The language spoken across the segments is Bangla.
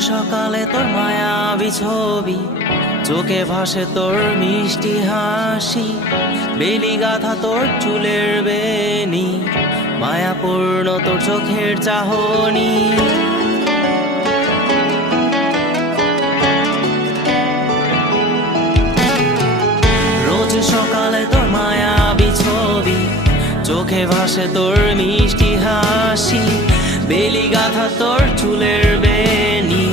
সকালে তোর মায়াবী ছবি, চোখে ভাসে তোর মিষ্টি হাসি, বেলি গাথা তোর চুলের বেনি, মায়াপূর্ণ তোর চোখের চাহনি। রোজ সকালে তোর মায়াবী ছবি, চোখে ভাসে তোর মিষ্টি হাসি, বেলি গাথা তোর চুলের বেনি,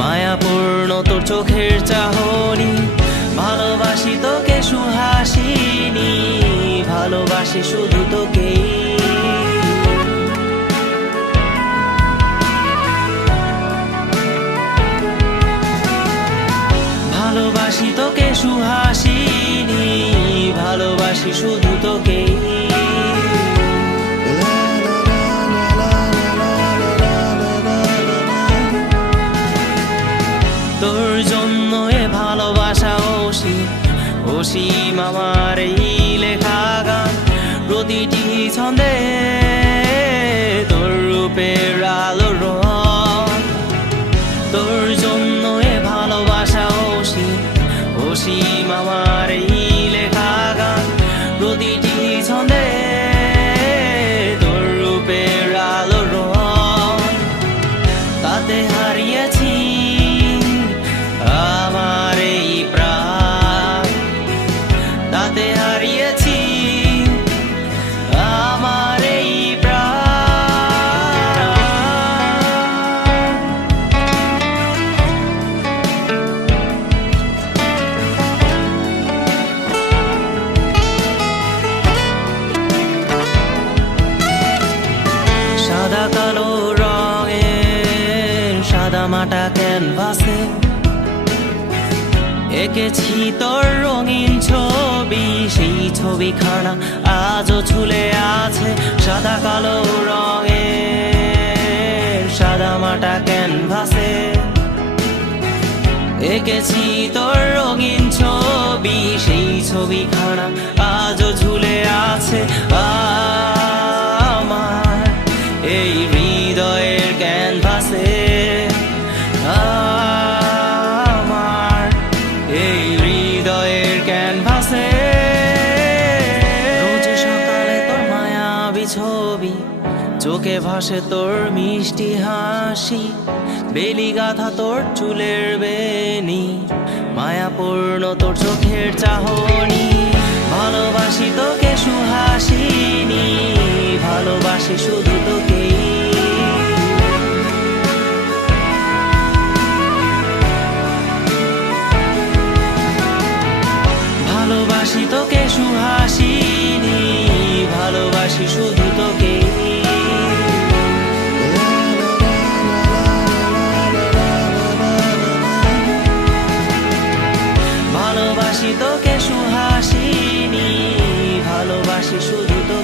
মায়াপূর্ণ তোর চোখের চাহনি। ভালোবাসি তোকে সুহাসিনী, ভালোবাসি শুধু তোকেই। ভালোবাসি তোকে সুহাসিনী, ভালোবাসি শুধু তোকেই। তোর জন্য এ ভালোবাসা অসীম আমার এই লেখা গান, প্রতিটি ছন্দে তোর রূপের আলো রং। তোর জন্য এ ভালোবাসা অসীম আমার এই লেখা গান, প্রতিটি ছন্দে তোর রূপের আলো রং। তাতে হারিয়েছি আমার এই প্রাণ, তাতে হারিয়েছি আমার এই প্রাণ। সাদা কালো রঙের সাদা মাটা ক্যানভাসে এঁকেছি তোর রঙিন ছবি, সেই ছবিখানা আজও ঝুলে আছে। সাদা কালো রঙের সাদা মাটা ক্যানভাসে এঁকেছি তোর রঙিন ছবি, সেই ছবিখানা আজও ঝুলে আছে আমার এই হৃদয়ের ক্যানভাসে। রোজ সকালে তোর মায়াবী ছবি, চোখে ভাসে তোর মিষ্টি হাসি, বেলি গাথা তোর চুলের বেনি, মায়াপূর্ণ তোর চোখের চাহনি। ভালোবাসি তোকে সুহাসিনী, ভালোবাসি শুধু তোকেই। ভালোবাসি তোকে সুহাসিনী, ভালোবাসি শুধু তোকেই। ভালোবাসি তোকে সুহাসিনী, ভালোবাসি শুধু তোকে।